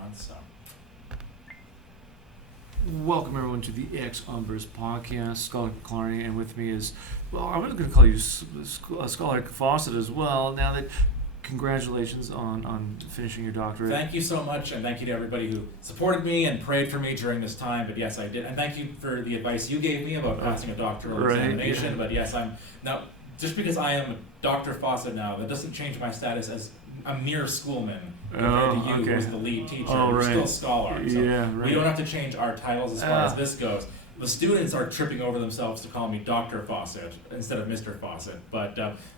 months. So. Welcome everyone to the Ex Umbris podcast. Scholar McLarney, and with me is, well, I'm going to call you Scholar Fawcett as well. Now that, congratulations on finishing your doctorate. Thank you so much, and thank you to everybody who supported me and prayed for me during this time. But yes, I did, and thank you for the advice you gave me about passing a doctoral examination. Yeah. But yes, I'm now just because I am Dr. Fawcett now, that doesn't change my status as a mere schoolman compared to you, who was the lead teacher. We're still scholar, so we don't have to change our titles as far as this goes. The students are tripping over themselves to call me Dr. Fawcett instead of Mr. Fawcett, but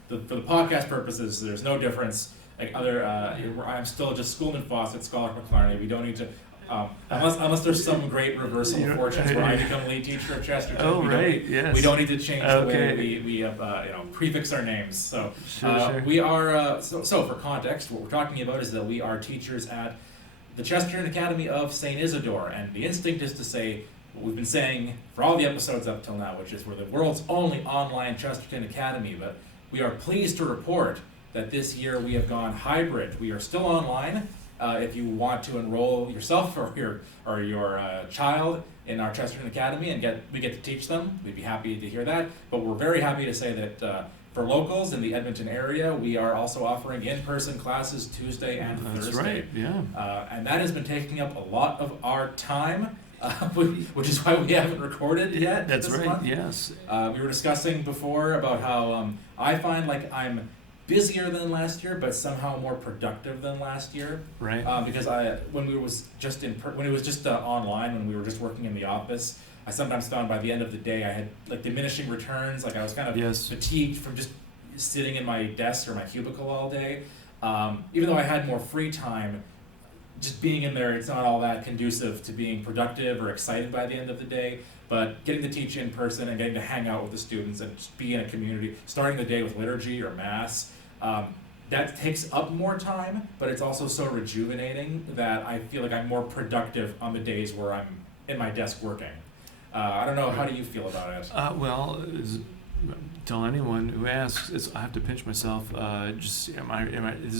for the podcast purposes, there's no difference. Like I'm still just Schoolman Fawcett, Scholar McLarney. We don't need to, unless there's some great reversal of fortunes where I become lead teacher of Chesterton. We don't need to change the way we have prefix our names. So we are so for context, what we're talking about is that we are teachers at the Chesterton Academy of St. Isidore, and the instinct is to say what we've been saying for all the episodes up till now, which is we're the world's only online Chesterton Academy. But we are pleased to report that this year we have gone hybrid. We are still online. If you want to enroll yourself or your child in our Chesterton Academy and we get to teach them, we'd be happy to hear that. But we're very happy to say that for locals in the Edmonton area, we are also offering in-person classes Tuesday and Thursday. That's right, yeah. And that has been taking up a lot of our time, which is why we haven't recorded yet. That's this right, month. yes. We were discussing before about how I find like I'm busier than last year, but somehow more productive than last year. Right. Because when it was just online, when we were just working in the office, I sometimes found by the end of the day I had like diminishing returns. Like I was kind of fatigued from just sitting in my desk or my cubicle all day. Even though I had more free time, just being in there, it's not all that conducive to being productive or excited by the end of the day. But getting to teach in person and getting to hang out with the students and just be in a community, starting the day with liturgy or mass, that takes up more time, but it's also so rejuvenating that I feel like I'm more productive on the days where I'm in my desk working. I don't know, how do you feel about it? Tell anyone who asks, I have to pinch myself. Is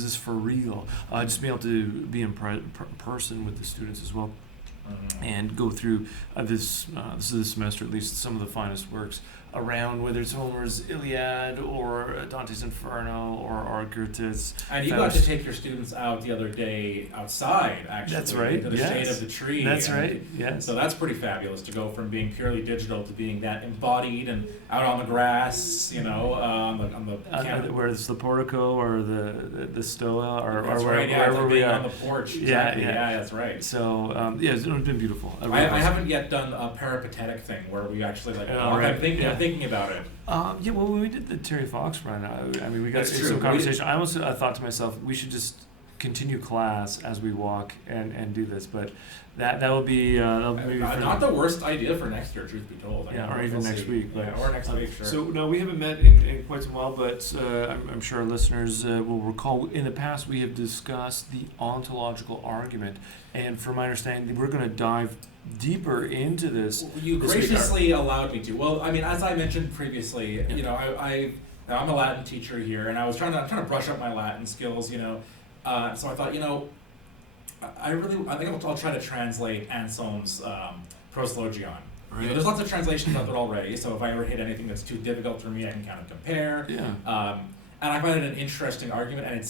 this for real? Just being able to be in person with the students as well, and go through this semester at least some of the finest works around, whether it's Homer's Iliad or Dante's Inferno or Goethe's. And you got to take your students out the other day outside, actually. That's right. Into the shade of the tree. That's right. Yes. So that's pretty fabulous to go from being purely digital to being that embodied and out on the grass, on the campus. Where it's the portico or the stoa or wherever we are on the porch. Exactly. Yeah, that's right. So it's been beautiful. I haven't yet done a peripatetic thing where we actually I'm thinking about it. Well, when we did the Terry Fox run, we got into some conversation. I almost thought to myself, we should just continue class as we walk and do this, but that will be maybe not the worst idea for next year, truth be told. Or even next week. Or next week, sure. So no, we haven't met in quite some while, but I'm sure our listeners will recall in the past we have discussed the ontological argument, and from my understanding, we're going to dive deeper into this. You graciously allowed me to. Well, as I mentioned previously, I'm a Latin teacher here, and I was trying to brush up my Latin skills, so I thought, I think I'll try to translate Anselm's Proslogion. Right. There's lots of translations of it already, so if I ever hit anything that's too difficult for me, I can kind of compare. Yeah. And I find it an interesting argument, and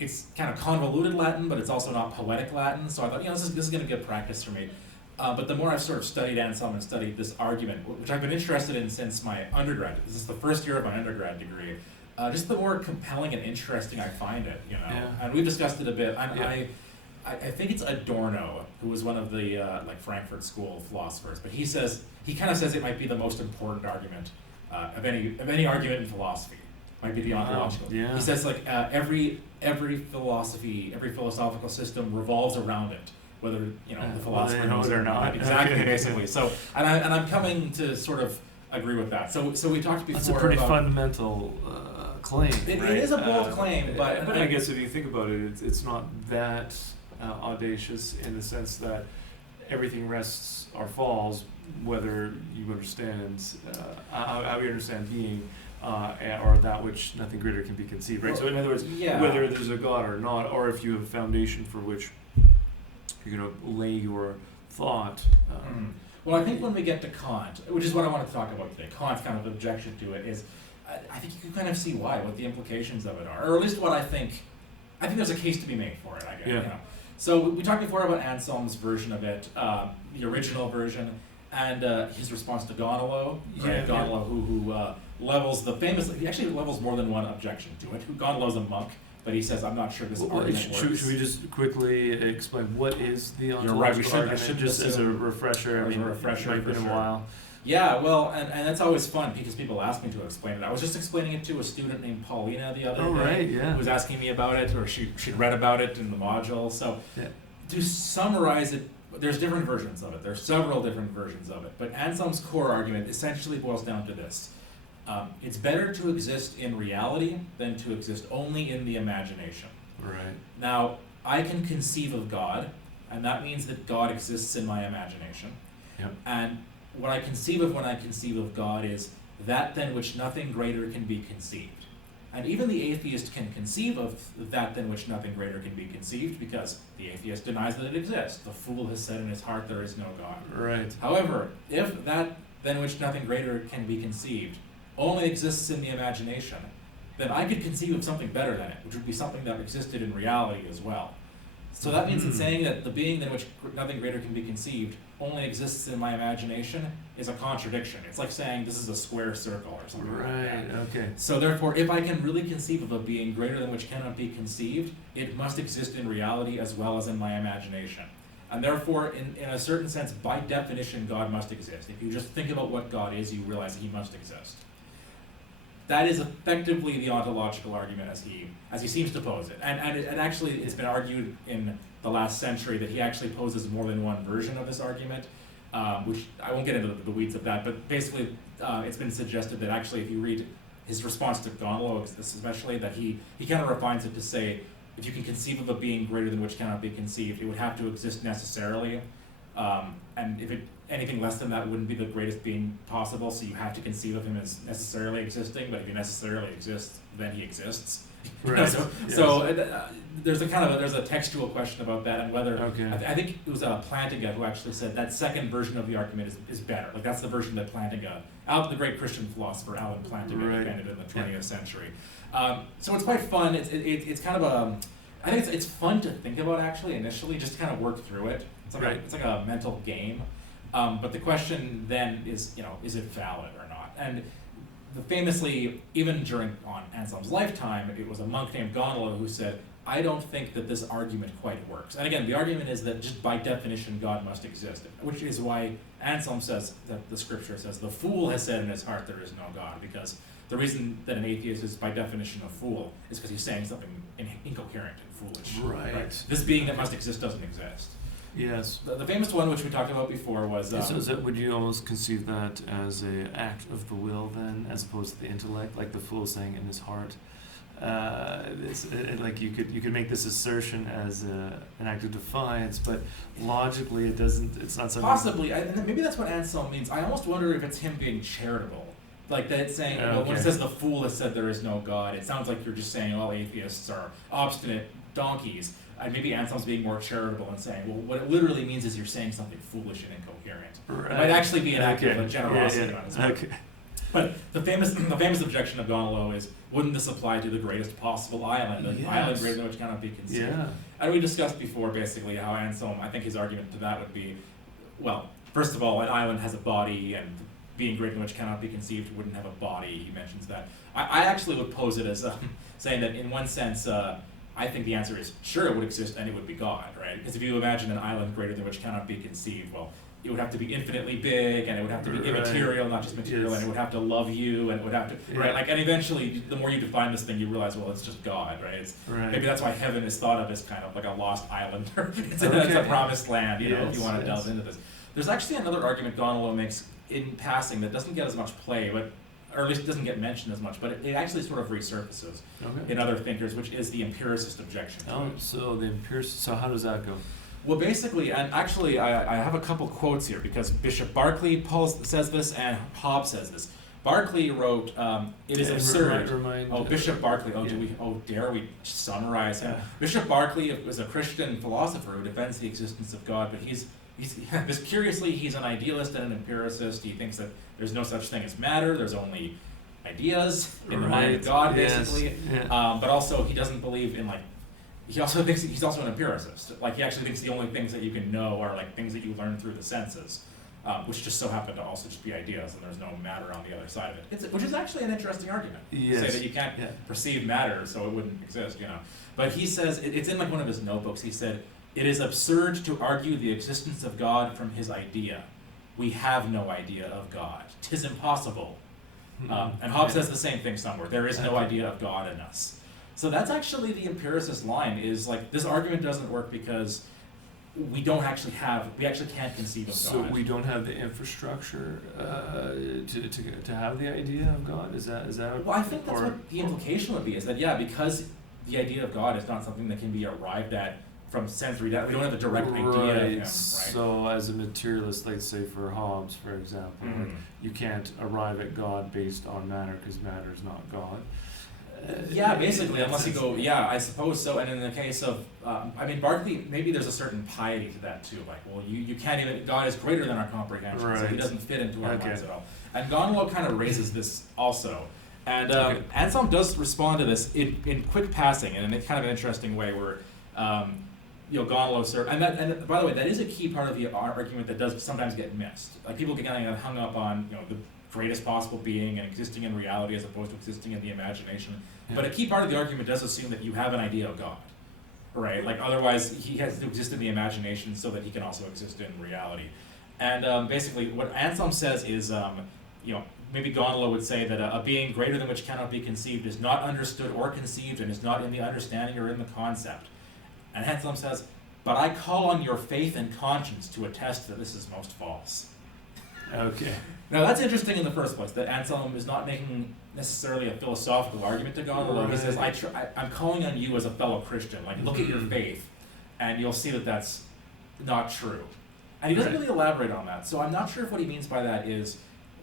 it's kind of convoluted Latin, but it's also not poetic Latin. So I thought, this is going to be good practice for me. But the more I've sort of studied Anselm and studied this argument, which I've been interested in since my undergrad, this is the first year of my undergrad degree, just the more compelling and interesting I find it, Yeah. And we discussed it a bit. I think it's Adorno, who was one of the Frankfurt School philosophers, but he kind of says it might be the most important argument of any argument in philosophy. Might be the ontological. Yeah. He says every philosophy, every philosophical system revolves around it, whether the philosopher knows it or not. Exactly, basically. So, and I'm coming to sort of agree with that. So we talked before. That's a pretty fundamental claim. It is a bold claim, but I guess if you think about it, it's not that audacious in the sense that everything rests or falls whether you understand how you understand being. Or that which nothing greater can be conceived, right? So in other words, whether there's a God or not, or if you have a foundation for which you're going to lay your thought. Well, I think when we get to Kant, which is what I want to talk about today, Kant's kind of objection to it is, I think you can kind of see why, what the implications of it are, or at least what I think there's a case to be made for it, I guess. Yeah. You know. So we talked before about Anselm's version of it, the original version, and his response to Goneril, right? Goneril, who levels he actually levels more than one objection to it. Goneril's a monk, but he says, I'm not sure this argument works. Should we just quickly explain what is the ontological You're right, we should, argument, just as a refresher? As a refresher, it's been for a sure. while. Yeah, well, and that's always fun because people ask me to explain it. I was just explaining it to a student named Paulina the other day. Right, yeah. Who was asking me about it, or she'd read about it in the module. So to summarize it, there's different versions of it. There's several different versions of it. But Anselm's core argument essentially boils down to this. It's better to exist in reality than to exist only in the imagination. Right. Now, I can conceive of God, and that means that God exists in my imagination. Yep. And what I conceive of when I conceive of God is that than which nothing greater can be conceived. And even the atheist can conceive of that than which nothing greater can be conceived because the atheist denies that it exists. The fool has said in his heart there is no God. Right. However, if that than which nothing greater can be conceived only exists in the imagination, then I could conceive of something better than it, which would be something that existed in reality as well. So that means that saying that the being than which nothing greater can be conceived only exists in my imagination is a contradiction. It's like saying this is a square circle or something like that. Right, okay. So therefore, if I can really conceive of a being greater than which cannot be conceived, it must exist in reality as well as in my imagination. And therefore, in a certain sense, by definition, God must exist. If you just think about what God is, you realize he must exist. That is effectively the ontological argument as he seems to pose it. And actually, it's been argued in the last century that he actually poses more than one version of this argument, which I won't get into the weeds of that, but basically it's been suggested that actually if you read his response to Goneril especially, that he kind of refines it to say, if you can conceive of a being greater than which cannot be conceived, it would have to exist necessarily, and if anything less than that wouldn't be the greatest being possible, so you have to conceive of him as necessarily existing, but if he necessarily exists, then he exists. Right. So there's a textual question about that, and whether I think it was Plantinga who actually said that second version of the argument is better. Like that's the version that Plantinga, the great Christian philosopher Alan Plantinga, defended in the 20th century. So it's quite fun. It's kind of I think it's fun to think about actually initially, just to kind of work through it. It's like a mental game. But the question then is, is it valid or not? And famously, even on Anselm's lifetime, it was a monk named Goneril who said, I don't think that this argument quite works. And again, the argument is that just by definition, God must exist, which is why Anselm says that the scripture says, the fool has said in his heart there is no God, because the reason that an atheist is by definition a fool is because he's saying something incoherent and foolish. Right. This being that must exist doesn't exist. Yes. The famous one, which we talked about before, was... so would you almost conceive that as an act of the will then, as opposed to the intellect, like the fool saying in his heart? Like you could make this assertion as an act of defiance, but logically it's not something... Possibly. Maybe that's what Anselm means. I almost wonder if it's him being charitable. Like that it's saying, when it says the fool has said there is no God, it sounds like you're just saying all atheists are obstinate donkeys. Maybe Anselm's being more charitable and saying, well, what it literally means is you're saying something foolish and incoherent. Right. It might actually be an act of generosity on his part. Okay. But the famous objection of Goneril is, wouldn't this apply to the greatest possible island, an island greater than which cannot be conceived? Yeah. And we discussed before, basically, how Anselm, I think his argument to that would be, well, first of all, an island has a body, and being greater than which cannot be conceived wouldn't have a body. He mentions that. I actually would pose it as saying that in one sense, I think the answer is, sure, it would exist and it would be God, right? Because if you imagine an island greater than which cannot be conceived, well, it would have to be infinitely big, and it would have to be immaterial, not just material, and it would have to love you, and it would have to, right? Like, and eventually, the more you define this thing, you realize, well, it's just God, right? Maybe that's why heaven is thought of as kind of like a lost island, it's a promised land, if you want to delve into this. There's actually another argument Goneril makes in passing that doesn't get as much play, or at least doesn't get mentioned as much, but it actually sort of resurfaces in other thinkers, which is the empiricist objection. So the empiricist. So how does that go? Well, basically, and actually, I have a couple quotes here because Bishop Berkeley says this and Hobbes says this. Berkeley wrote, "It is absurd." Bishop Berkeley. Dare we summarize him? Yeah. Bishop Berkeley was a Christian philosopher who defends the existence of God, but he's curiously, he's an idealist and an empiricist. He thinks that there's no such thing as matter. There's only ideas in the mind of God, basically. Yeah. But also, he doesn't believe in he also thinks he's also an empiricist. He actually thinks the only things that you can know are things that you learn through the senses, which just so happen to also just be ideas, and there's no matter on the other side of it. Which is actually an interesting argument. Yes. Say that you can't perceive matter, so it wouldn't exist, But he says, it's in one of his notebooks, he said, "It is absurd to argue the existence of God from his idea. We have no idea of God. 'Tis impossible." And Hobbes says the same thing somewhere. There is no idea of God in us. So that's actually the empiricist line, is this argument doesn't work because we actually can't conceive of God. So we don't have the infrastructure to have the idea of God? Is that Well, I think that's what the implication would be, is that, because the idea of God is not something that can be arrived at from sensory data. We don't have a direct idea of him, right? So as a materialist, let's say for Hobbes, for example, you can't arrive at God based on matter because matter is not God. Basically, unless you go, I suppose so. And in the case of, Berkeley, maybe there's a certain piety to that too. You can't even, God is greater than our comprehension, so he doesn't fit into our minds at all. And Goneril kind of raises this also. And Anselm does respond to this in quick passing, and in kind of an interesting way, where Goneril and by the way, that is a key part of the argument that does sometimes get missed. People get kind of hung up on the greatest possible being and existing in reality as opposed to existing in the imagination. Yeah. But a key part of the argument does assume that you have an idea of God, right? Otherwise he has to exist in the imagination so that he can also exist in reality. And basically what Anselm says is, maybe Goneril would say that a being greater than which cannot be conceived is not understood or conceived and is not in the understanding or in the concept. And Anselm says, "But I call on your faith and conscience to attest that this is most false." Okay. Now that's interesting in the first place, that Anselm is not making necessarily a philosophical argument to Goneril. He says, I'm calling on you as a fellow Christian. Look at your faith, and you'll see that that's not true. And he doesn't really elaborate on that. So I'm not sure if what he means by that is,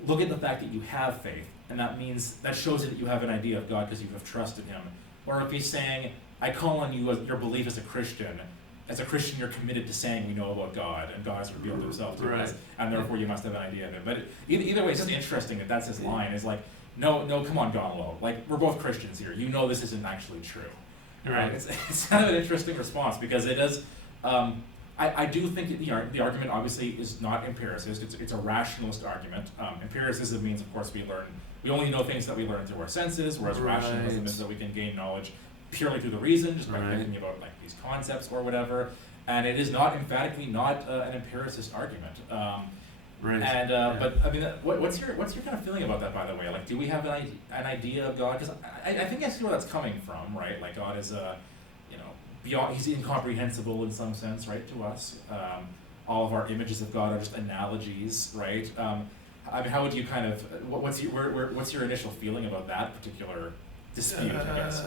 look at the fact that you have faith, and that shows you that you have an idea of God because you have trusted him. Or if he's saying, I call on you as your belief as a Christian. As a Christian, you're committed to saying we know about God, and God has revealed himself to us, and therefore you must have an idea of him. But either way, it's just interesting that that's his line. Is no, come on, Goneril. We're both Christians here. This isn't actually true. Right? It's kind of an interesting response, because it is. I do think the argument obviously is not empiricist. It's a rationalist argument. Empiricism means, of course, we only know things that we learn through our senses, whereas rationalism is that we can gain knowledge purely through the reason, just by thinking about these concepts or whatever. And it is not emphatically not an empiricist argument. But what's your kind of feeling about that, by the way? Do we have an idea of God? Because I think I see where that's coming from, right? God is beyond, he's incomprehensible in some sense, right, to us. All of our images of God are just analogies, right? How would you kind of, what's your initial feeling about that particular dispute, I guess,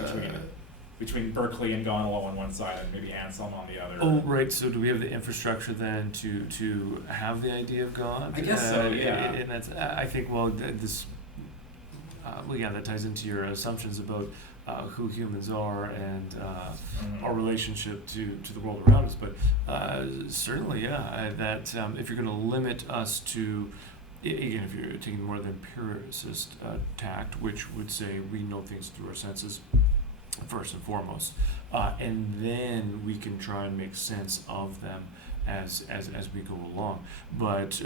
between Berkeley and Goneril on one side and maybe Anselm on the other? Oh, right. So do we have the infrastructure then to have the idea of God? I guess so, yeah. And that's, I think, that ties into your assumptions about who humans are and our relationship to the world around us. But certainly, that if you're going to limit us to, again, if you're taking more of the empiricist tact, which would say we know things through our senses, first and foremost, and then we can try and make sense of them as we go along. But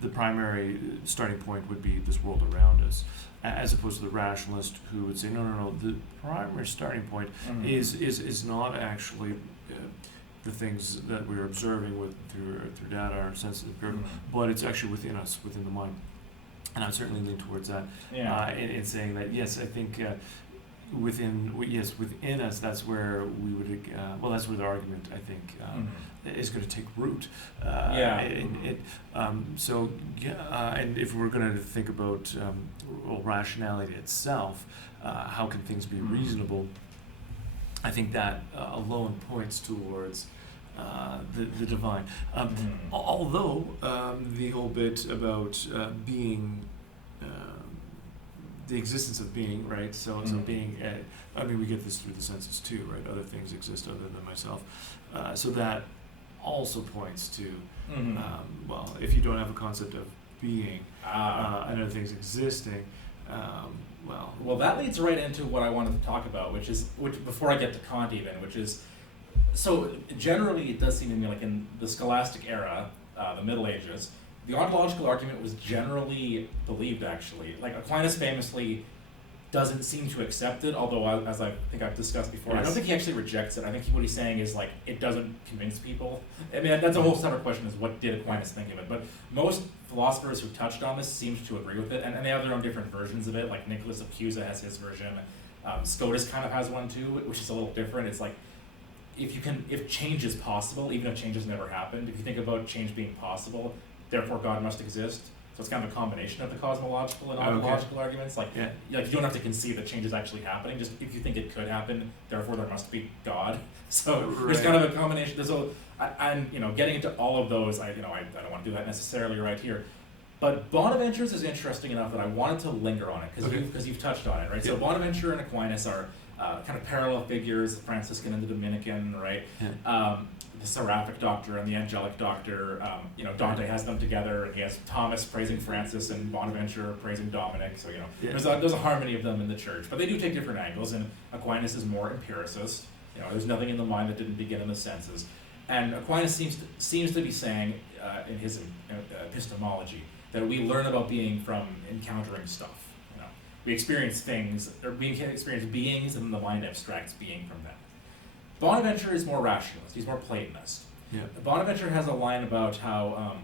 the primary starting point would be this world around us, as opposed to the rationalist who would say, no, the primary starting point is not actually the things that we're observing through data, our senses, but it's actually within us, within the mind. And I certainly lean towards that, in saying that, yes, I think within us, that's where we would, that's where the argument, I think, is going to take root. And if we're going to think about rationality itself, how can things be reasonable? I think that alone points towards the divine. Although the whole bit about being the existence of being, right? So being, I mean, we get this through the senses too, right? Other things exist other than myself. So that also points to, well, if you don't have a concept of being and other things existing, well, that leads right into what I wanted to talk about, which before I get to Kant even, which is, so generally it does seem to me like in the scholastic era, the Middle Ages, the ontological argument was generally believed, actually. Like Aquinas famously doesn't seem to accept it, although as I think I've discussed before, I don't think he actually rejects it. I think what he's saying is like, it doesn't convince people. I mean, that's a whole separate question, is what did Aquinas think of it? But most philosophers who touched on this seem to agree with it, and they have their own different versions of it. Like Nicholas of Cusa has his version. Scotus kind of has one too, which is a little different. It's like, if change is possible, even if change has never happened, if you think about change being possible, therefore God must exist. So it's kind of a combination of the cosmological and ontological arguments. Like you don't have to concede that change is actually happening. Just if you think it could happen, therefore there must be God. So there's kind of a combination. And getting into all of those, I don't want to do that necessarily right here. But Bonaventure's is interesting enough that I wanted to linger on it because you've touched on it, right? So Bonaventure and Aquinas are kind of parallel figures, the Franciscan and the Dominican, right? The Seraphic Doctor and the Angelic Doctor. Dante has them together, and he has Thomas praising Francis and Bonaventure praising Dominic. So there's a harmony of them in the church, but they do take different angles. And Aquinas is more empiricist. There's nothing in the mind that didn't begin in the senses. And Aquinas seems to be saying in his epistemology that we learn about being from encountering stuff. We experience things, or we experience beings, and then the mind abstracts being from them. Bonaventure is more rationalist. He's more Platonist. Yeah. Bonaventure has a line about how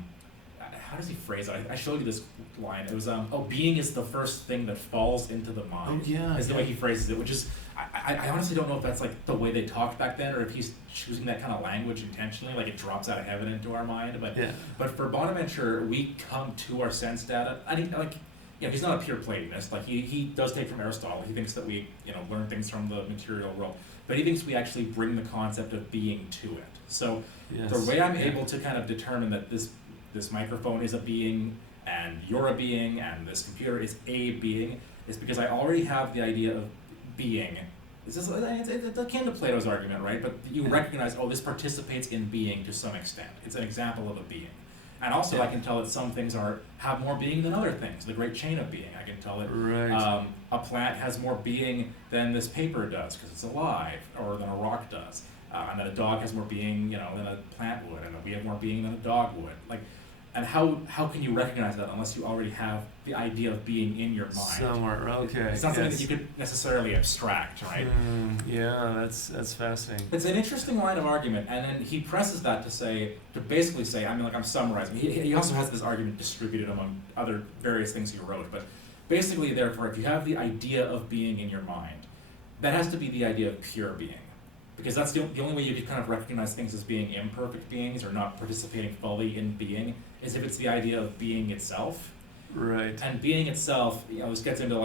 does he phrase it? I showed you this line. It was, being is the first thing that falls into the mind. Oh, yeah. Is the way he phrases it, which is, I honestly don't know if that's like the way they talked back then, or if he's choosing that kind of language intentionally, like it drops out of heaven into our mind. But for Bonaventure, we come to our sense data. He's not a pure Platonist. Like he does take from Aristotle. He thinks that we, learn things from the material world. But he thinks we actually bring the concept of being to it. So the way I'm able to kind of determine that this microphone is a being, and you're a being, and this computer is a being, is because I already have the idea of being. It's akin to Plato's argument, right? But you recognize, this participates in being to some extent. It's an example of a being. And also I can tell that some things have more being than other things, the great chain of being. I can tell that a plant has more being than this paper does because it's alive, or than a rock does. And that a dog has more being, than a plant would, and that we have more being than a dog would. And how can you recognize that unless you already have the idea of being in your mind? Somewhere, okay. It's not something that you could necessarily abstract, right? That's fascinating. It's an interesting line of argument, and then he presses that to basically say, I'm summarizing. He also has this argument distributed among other various things he wrote, but basically, therefore, if you have the idea of being in your mind, that has to be the idea of pure being. Because that's the only way you can kind of recognize things as being imperfect beings or not participating fully in being is if it's the idea of being itself. Right. And being itself, this gets into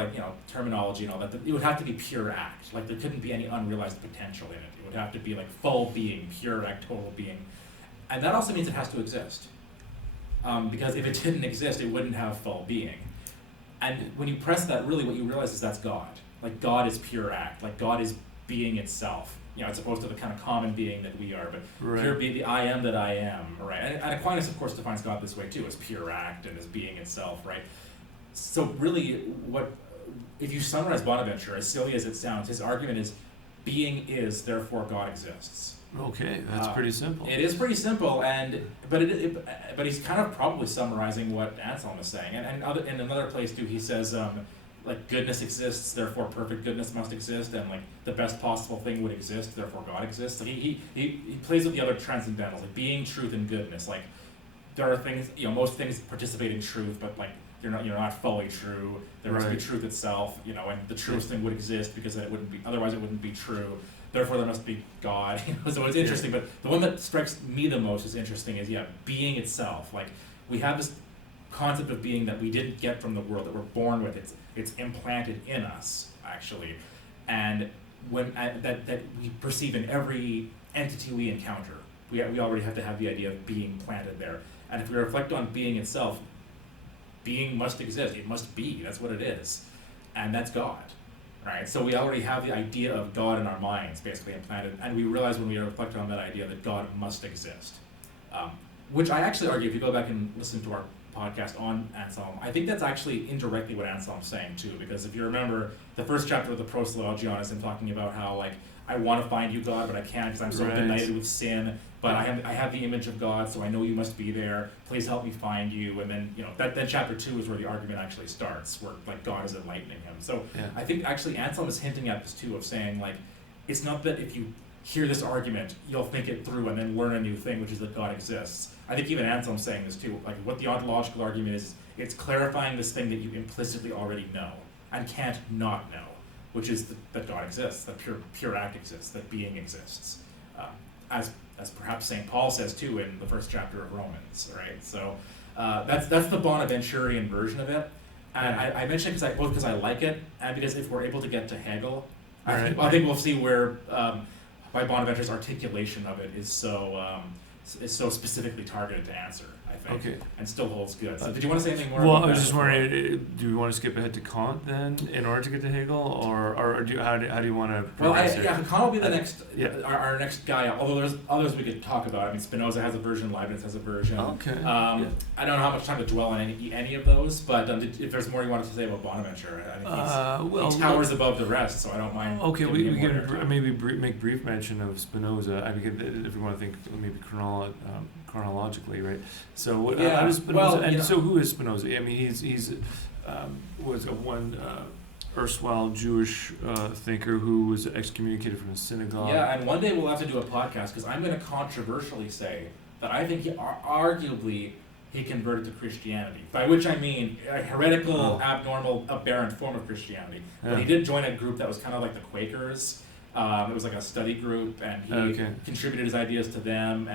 terminology and all that. It would have to be pure act. There couldn't be any unrealized potential in it. It would have to be full being, pure act, total being. And that also means it has to exist. Because if it didn't exist, it wouldn't have full being. And when you press that, really what you realize is that's God. God is pure act. God is being itself. As opposed to the kind of common being that we are, but pure being, the I am that I am, right? And Aquinas, of course, defines God this way too, as pure act and as being itself, right? So really, if you summarize Bonaventure, as silly as it sounds, his argument is, being is, therefore God exists. Okay, that's pretty simple. It is pretty simple, but he's kind of probably summarizing what Anselm is saying, and in another place too, he says, goodness exists, therefore perfect goodness must exist, and the best possible thing would exist, therefore God exists. He plays with the other transcendentals, being, truth, and goodness. There are things, most things participate in truth, but you're not fully true. There must be truth itself, and the truest thing would exist because otherwise it wouldn't be true. Therefore there must be God. So it's interesting, but the one that strikes me the most is interesting is being itself. We have this concept of being that we didn't get from the world, that we're born with. It's implanted in us, actually, and that we perceive in every entity we encounter. We already have to have the idea of being planted there. And if we reflect on being itself, being must exist. It must be. That's what it is. and that's God, right? So we already have the idea of God in our minds, basically implanted, and we realize when we reflect on that idea that God must exist. Which I actually argue, if you go back and listen to our podcast on Anselm, I think that's actually indirectly what Anselm's saying too, because if you remember, the first chapter of the Proslogion is him talking about how, like, I want to find you, God, but I can't because I'm so benighted with sin, but I have the image of God, so I know you must be there. Please help me find you. And then, then chapter 2 is where the argument actually starts, where, like, God is enlightening him. So I think actually Anselm is hinting at this too, of saying, like, it's not that if you hear this argument, you'll think it through and then learn a new thing, which is that God exists. I think even Anselm's saying this too, like, what the ontological argument is, it's clarifying this thing that you implicitly already know and can't not know, which is that God exists, that pure act exists, that being exists. As perhaps St. Paul says too in the first chapter of Romans, right? So that's the Bonaventurian version of it. And I mention it both because I like it, and because if we're able to get to Hegel, I think we'll see where why Bonaventure's articulation of it is so specifically targeted to answer, I think, and still holds good. So did you want to say anything more? Well, about I was that just wondering, do you want to skip ahead to Kant then, in order to get to Hegel, or how do you want to? Well, Kant will be the next, our next guy. Although there's others we could talk about. I mean, Spinoza has a version, Leibniz has a version. I don't know how much time to dwell on any of those, but if there's more you wanted to say about Bonaventure, I think he towers above the rest, so I don't mind. Okay, we can maybe make brief mention of Spinoza. I mean, if we want to think maybe chronologically, right? So how does Spinoza, so who is Spinoza? I mean, he's was one erstwhile Jewish thinker who was excommunicated from the synagogue. Yeah, and one day we'll have to do a podcast, because I'm going to controversially say that I think arguably he converted to Christianity, by which I mean a heretical, abnormal, aberrant form of Christianity. But he did join a group that was kind of like the Quakers. It was like a study group, and he contributed his ideas to them,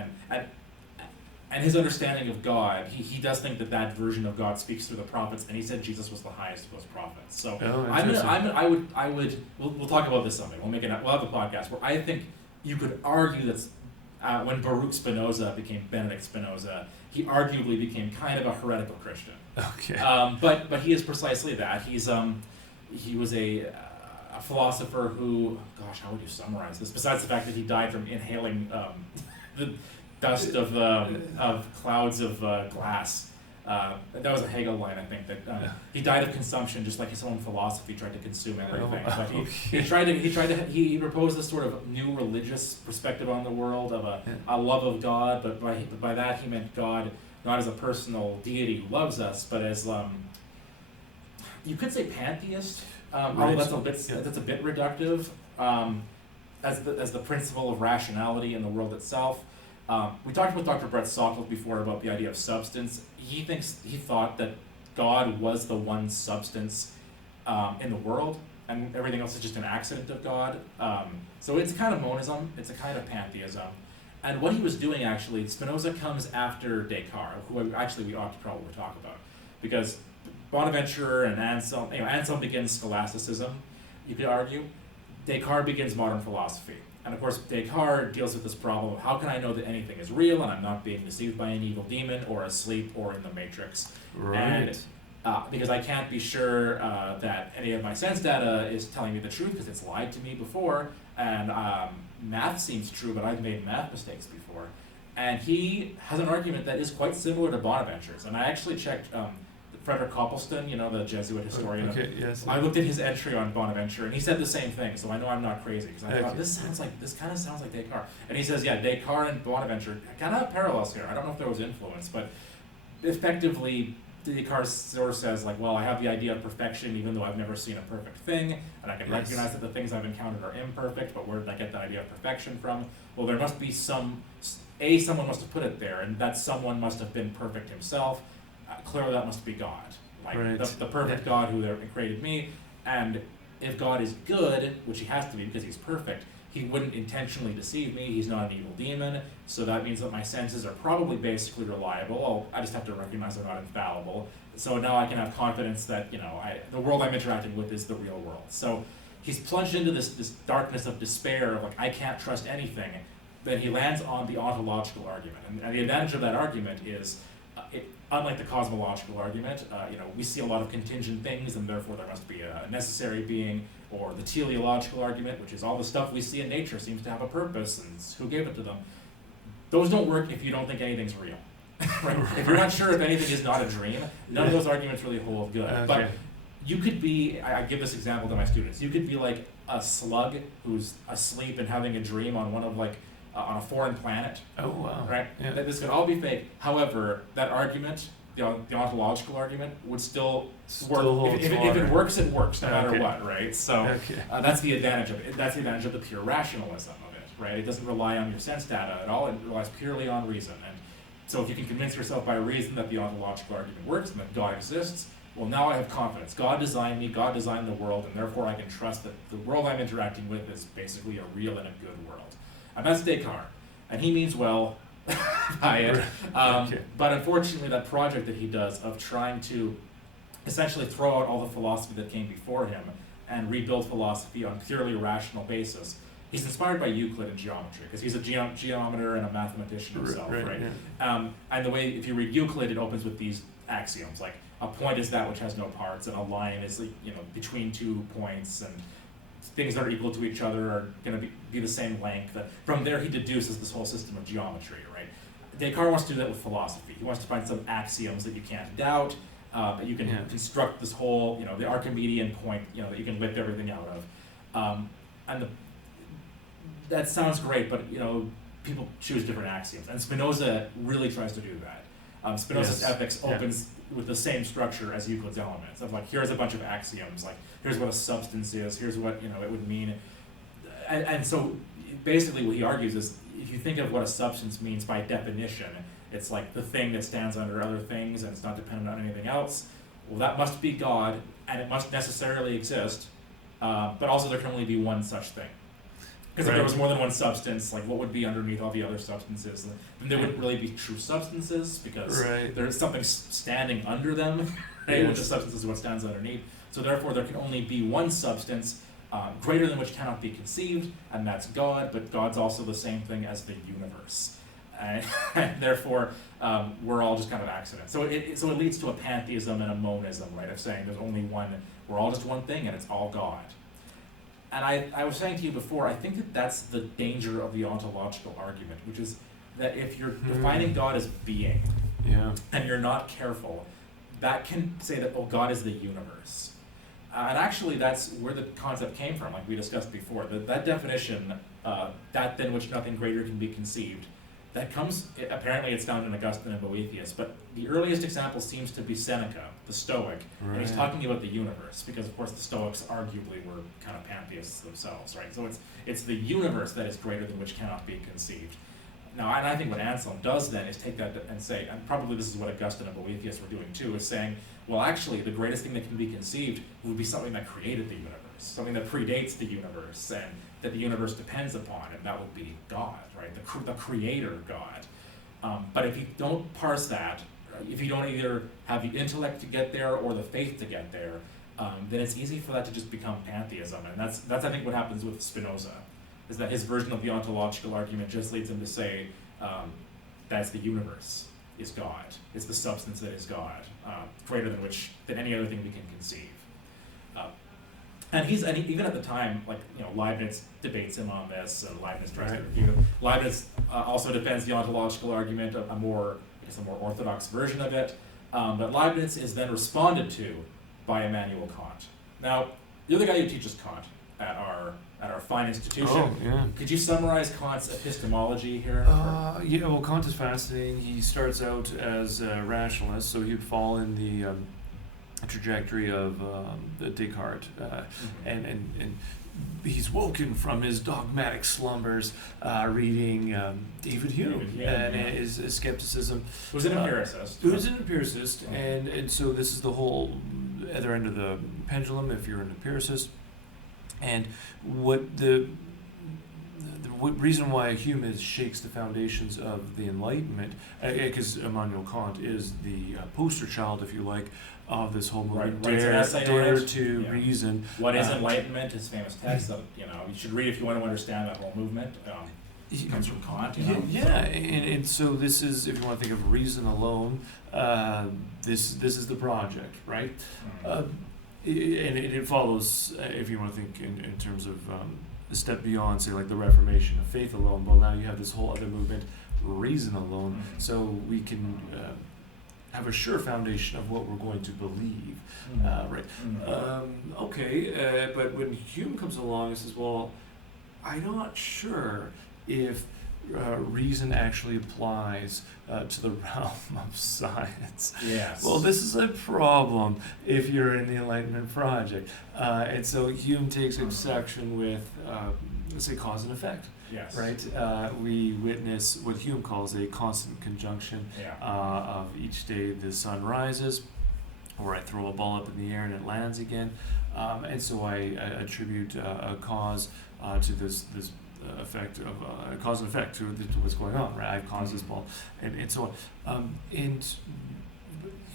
and his understanding of God. He does think that version of God speaks through the prophets, and he said Jesus was the highest of those prophets. So we'll talk about this someday. We'll have a podcast where I think you could argue that when Baruch Spinoza became Benedict Spinoza, he arguably became kind of a heretical Christian. But he is precisely that. He was a philosopher who, gosh, how would you summarize this? Besides the fact that he died from inhaling the dust of clouds of glass. That was a Hegel line, I think, that he died of consumption, just like his own philosophy tried to consume everything. But he proposed this sort of new religious perspective on the world of a love of God, but by that he meant God not as a personal deity who loves us, but as you could say pantheist. Although that's a bit reductive, as the principle of rationality in the world itself. We talked with Dr. Brett Sokol before about the idea of substance. He thought that God was the one substance in the world, and everything else is just an accident of God. So it's kind of monism, it's a kind of pantheism. And what he was doing, actually, Spinoza comes after Descartes, who actually we ought to probably talk about, because Bonaventure and Anselm, Anselm begins scholasticism, you could argue. Descartes begins modern philosophy. And of course, Descartes deals with this problem of how can I know that anything is real and I'm not being deceived by an evil demon or asleep or in the Matrix. And because I can't be sure that any of my sense data is telling me the truth because it's lied to me before. And math seems true, but I've made math mistakes before. And he has an argument that is quite similar to Bonaventure's. And I actually checked Frederick Copleston, the Jesuit historian. I looked at his entry on Bonaventure, and he said the same thing. So I know I'm not crazy, because I thought this kind of sounds like Descartes. And he says, Descartes and Bonaventure kind of have parallels here. I don't know if there was influence, but effectively, Descartes sort of says, I have the idea of perfection, even though I've never seen a perfect thing, and I can recognize that the things I've encountered are imperfect. But where did I get the idea of perfection from? Well, there must be someone must have put it there, and that someone must have been perfect himself. Clearly that must be God, the perfect God who created me. And if God is good, which he has to be because he's perfect, he wouldn't intentionally deceive me. He's not an evil demon, so that means that my senses are probably basically reliable. I just have to recognize they're not infallible. So now I can have confidence that the world I'm interacting with is the real world. So he's plunged into this darkness of despair of I can't trust anything. Then he lands on the ontological argument, and the advantage of that argument is unlike the cosmological argument, we see a lot of contingent things, and therefore there must be a necessary being, or the teleological argument, which is all the stuff we see in nature seems to have a purpose, and who gave it to them. Those don't work if you don't think anything's real. Right? If you're not sure if anything is not a dream, none of those arguments really hold good. Okay. But you could be, I give this example to my students, you could be like a slug who's asleep and having a dream on on a foreign planet. Oh, wow. Right? Yeah. This could all be fake. However, that argument, the ontological argument, would still work. holds If water. it works, it works, no matter Okay. what, right? So Okay. that's the advantage of it. That's the advantage of the pure rationalism of it, right? It doesn't rely on your sense data at all. It relies purely on reason. And so if you can convince yourself by reason that the ontological argument works and that God exists, well, now I have confidence. God designed me, God designed the world, and therefore I can trust that the world I'm interacting with is basically a real and a good world. And that's Descartes. And he means well by it. Okay. But unfortunately, that project that he does of trying to essentially throw out all the philosophy that came before him and rebuild philosophy on purely rational basis, he's inspired by Euclid in geometry, because he's a geometer and a mathematician himself, right? Yeah. And the way, if you read Euclid, it opens with these axioms, like a point is that which has no parts, and a line is between 2 points, and things that are equal to each other are going to be the same length. From there, he deduces this whole system of geometry, right? Descartes wants to do that with philosophy. He wants to find some axioms that you can't doubt, that you can construct this whole, the Archimedean point, that you can lift everything out of. That sounds great, but people choose different axioms, and Spinoza really tries to do that. Spinoza's ethics opens with the same structure as Euclid's elements, of like, here's a bunch of axioms, like here's what a substance is, here's what it would mean, and so basically what he argues is, if you think of what a substance means by definition, it's like the thing that stands under other things and it's not dependent on anything else. Well, that must be God, and it must necessarily exist, but also there can only be one such thing. Because if there was more than one substance, like what would be underneath all the other substances? Then they wouldn't really be true substances, because there's something standing under them, right? Which the substance is what stands underneath. So therefore there can only be one substance, greater than which cannot be conceived, and that's God, but God's also the same thing as the universe. And therefore, we're all just kind of accidents. So it leads to a pantheism and a monism, right, of saying there's only one, we're all just one thing, and it's all God. And I was saying to you before, I think that that's the danger of the ontological argument, which is that if you're defining God as being, and you're not careful, that can say that, God is the universe. And actually that's where the concept came from, like we discussed before. That definition, that than which nothing greater can be conceived, that comes, apparently it's found in Augustine and Boethius, but the earliest example seems to be Seneca, the Stoic, and he's talking about the universe, because of course the Stoics arguably were kind of pantheists themselves, right? So it's the universe that is greater than which cannot be conceived. Now, and I think what Anselm does then is take that and say, and probably this is what Augustine and Boethius were doing too, is saying, well, actually, the greatest thing that can be conceived would be something that created the universe, something that predates the universe, and that the universe depends upon, and that would be God, right? The creator God. But if you don't parse that, if you don't either have the intellect to get there or the faith to get there, then it's easy for that to just become pantheism, and that's I think what happens with Spinoza, is that his version of the ontological argument just leads him to say that's the universe is God. It's the substance that is God, greater than any other thing we can conceive. And even at the time, like Leibniz debates him on this, and Leibniz tries to refute him. Leibniz also defends the ontological argument, a more orthodox version of it. But Leibniz is then responded to by Immanuel Kant. Now, you're the guy who teaches Kant at our fine institution. Could you summarize Kant's epistemology here? Well, Kant is fascinating. He starts out as a rationalist, so he'd fall in the trajectory of Descartes, and he's woken from his dogmatic slumbers reading David Hume and his skepticism. Who's an empiricist. And so this is the whole other end of the pendulum if you're an empiricist. And what the reason why Hume shakes the foundations of the Enlightenment, because Immanuel Kant is the poster child, if you like, of this whole movement, dare to reason. What is Enlightenment? His famous text that you should read if you want to understand that whole movement. It comes from Kant, you Yeah, know? yeah, and so this is, if you want to think of reason alone, this is the project, right? Mm. And it follows, if you want to think in terms of a step beyond, say, like the Reformation of faith alone. Well, now you have this whole other movement, reason alone, so we can have a sure foundation of what we're going to believe, right? Okay, but when Hume comes along and says, well, I'm not sure if reason actually applies to the realm of science. Yes. Well, this is a problem if you're in the Enlightenment project. And so Hume takes exception with, let's say, cause and effect. Yes. Right? We witness what Hume calls a constant conjunction of each day the sun rises, or I throw a ball up in the air and it lands again. And so I attribute a cause to this effect of cause and effect to what's going on, right? I've caused this ball, and so on. And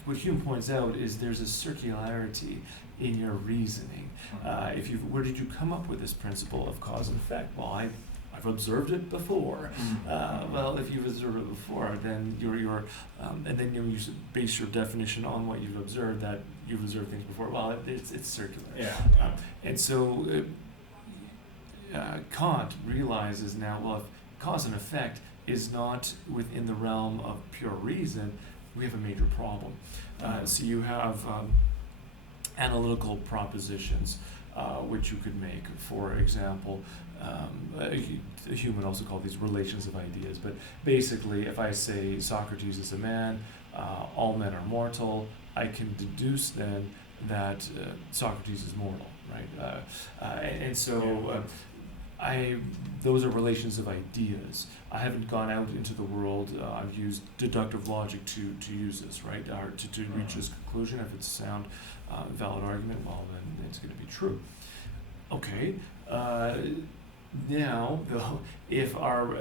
what Hume points out is there's a circularity in your reasoning. Where did you come up with this principle of cause and effect? Well, I've observed it before. Well, if you've observed it before, then and then you base your definition on what you've observed, that you've observed things before. Well, it's circular. And so Kant realizes now, well, if cause and effect is not within the realm of pure reason, we have a major problem. So you have analytical propositions which you could make. For example, Hume would also call these relations of ideas, but basically if I say Socrates is a man, all men are mortal, I can deduce then that Socrates is mortal, right? And so those are relations of ideas. I haven't gone out into the world. I've used deductive logic to use this, right? Or to reach this conclusion. If it's a sound, valid argument, well, then it's going to be true. Okay. Now, though, if our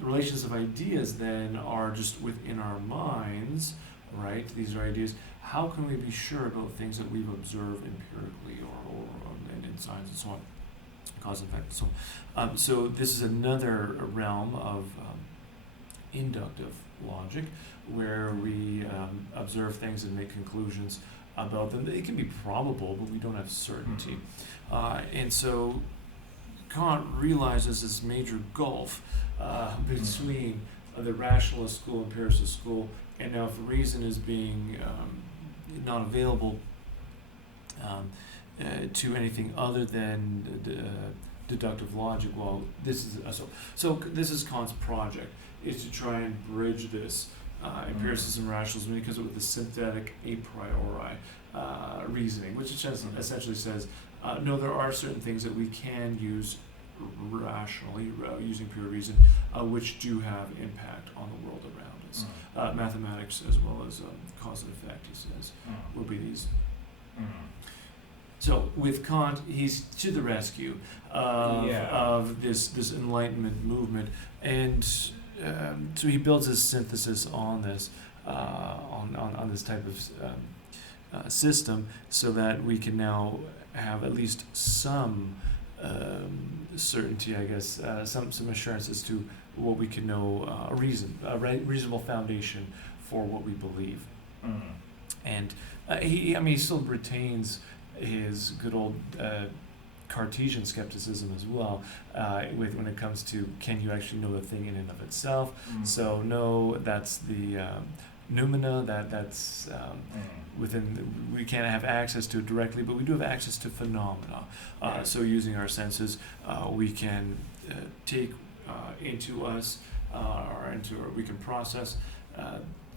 relations of ideas then are just within our minds, right? These are ideas. How can we be sure about things that we've observed empirically or in science and so on? Cause and effect. So this is another realm of inductive logic, where we observe things and make conclusions about them. They can be probable, but we don't have certainty. And so Kant realizes this major gulf between the rationalist school, empiricist school, and now if reason is being not available to anything other than deductive logic, well, this is so this is Kant's project, is to try and bridge this empiricism, rationalism, because with the synthetic a priori reasoning, which essentially says, no, there are certain things that we can use rationally, using pure reason, which do have impact on the world around us. Mathematics, as well as cause and effect, he says, will be these. So with Kant, he's to the rescue of this Enlightenment movement, and so he builds his synthesis on this, on this type of system, so that we can now have at least some certainty, I guess, some assurance as to what we can know, a reasonable foundation for what we believe. And he still retains his good old Cartesian skepticism as well, when it comes to, can you actually know the thing in and of itself? So no, that's the noumena, that's within, we can't have access to it directly, but we do have access to phenomena. So using our senses, we can take into us, we can process